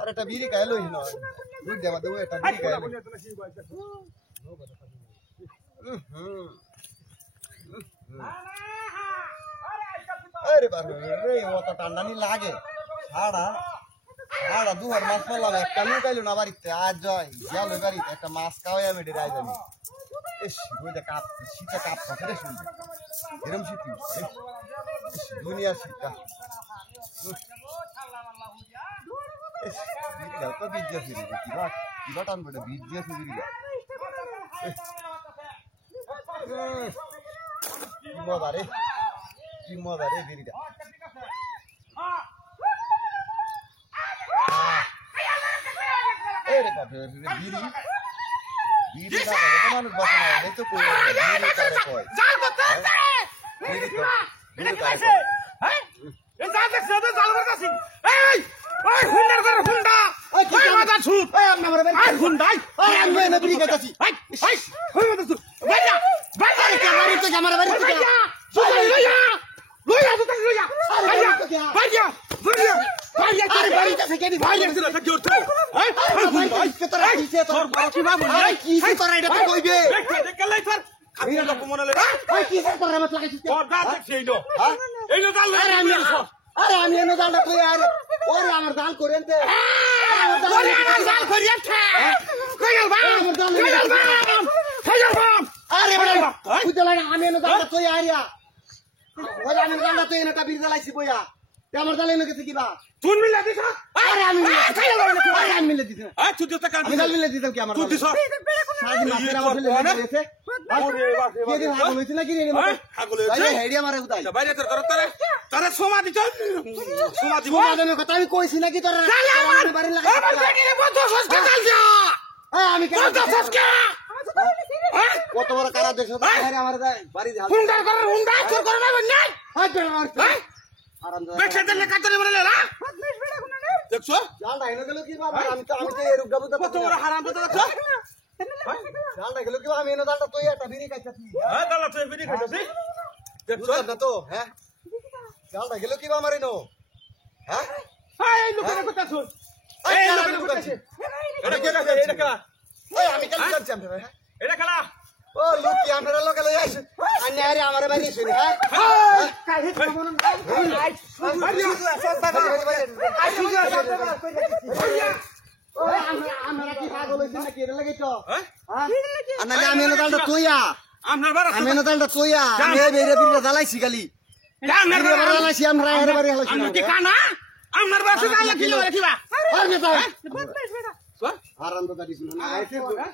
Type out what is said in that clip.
আর একটা বিড়ি খাইলো হিন দুধ দেবা দেবো একটা বিড়ি খাইলো আরে বাবা রে অত ঠান্ডা নি লাগে হাড়া হাড়া দুহার মাছ মারলাম একটা নিয়ে খাইলো না বাড়িতে আজ জয় গেল বাড়িতে একটা মাছ খাওয়াই আমি রাই যাবি এস বুঝে কাপ শীতে কাপ ফেরে শুনবে এরম শীত দুনিয়া শীত তো বীজ দিয়ে ফিরি কিবা টানবে না বীজ দিয়ে ফিরি কি মজা রে বিড়িটা রে কাপে বিড়ি বিড়ি না মানুষ বসে না এই তো কই বিড়ি কারে কয় জাল করতে বিড়ি কারে কয় হ্যাঁ এই জাল দেখছ তো জাল করতাছি এই ওই হুন্ডার করে হুন্ডা ওই মাথা ছুট এই আমনা মরে এই হুন্ডাই ওই আমি না বিড়ি খাইতাছি এই ওই মাথা ছুট ভাইয়া ভাইয়া কে মারি তো আমার বাড়ি থেকে ভাইয়া লইয়া লইয়া তো লইয়া ভাইয়া ভাইয়া ভাইয়া ভাইয়া আরে বাড়িতে থেকে দি ভাইয়া দিলা তো জোর তো এই ভাই তোরা কিসে তোর কি বাবু আরে কিসে তোরা এটা তো কইবে দেখ লাই স্যার খাবিনা লোক মনে লাগে ভাই কিসে তোরা মত লাগাইছিস তোর দাঁত দেখছি এই নো জাল আরে আমি এনে জানটা তুই আর ওরে আমার জাল করেন তে ওরে আমার জাল করিয়াছে কইল বাম কইল বাম আরে বড় বুঝতে লাগে আমি এনে জানটা তুই আরিয়া ওরে আমি জানটা তুই এনে কাবির জ্বালাইছি বইয়া আমার জাল এনে গেছে কিবা তুই মিলা দিছ আরে আমি আরে আমি মিলে দিছি আ তুই তো কান আমি জাল মিলে দিতাম কি আমার তুই দিছ সারাদিন মাছের আমার ফেলে দিয়েছে ওরে বাপ কে দিন হাগল হইছে নাকি রে মত হাগল আরে হেডিয়া মারে উদাই বাইরে তোর করে তারে সোমা দিছ সোমা দিব তোমাদের কথা আমি কইছি নাকি তোরা আমি বাড়ি লাগা আমার বেটিরে বন্ধ সসকে চাল যা আমি কেন বন্ধ সসকে কত বড় কারা দেখছ আরে আমার বাড়ি হাল হুন্ডা তোর করে না না হাত বের মার আরাম বেচে দিলে কাটরে বলে না দেখছো জাল ডাইনো গেল কি বাবা আমি তো এরুক গাবু তো কত বড় হারাম তো দেখছো জাল ডাইলো কি আমি এনে জালটা তুই একটা বিড়ি খাইতাছি হ্যাঁ দালা তুই বিড়ি খাইছিস দেখছো না তো হ্যাঁ জাল ডাইলো কি আমারে নো হ্যাঁ এই লোকের কথা শুন এই লোকের কথা এটা কে কাছে এটা খেলা ওই আমি কেন করছি আমি হ্যাঁ এটা খেলা ও লোক কি আমরা লোকে লই আইছ আন্নে আরে আমারে বাড়ি শুনি হ্যাঁ কাই হে মন আই আমরা কি পাগল হইছি নাকি এর লাগি তো হ্যাঁ আনালে আমি এনে দালটা তুইয়া আমনার বাড়া আমি এনে দালটা তুইয়া আমি বেরে বিরে জ্বালাইছি গালি আমনার বাড়া জ্বালাইছি আমরা এর বাড়ি হলাইছি আমরা কি কানা আমনার বাড়া জ্বালা কিলো রাখিবা আর মেতা বদমাইশ বেটা আরাম তো দাদি শুনো না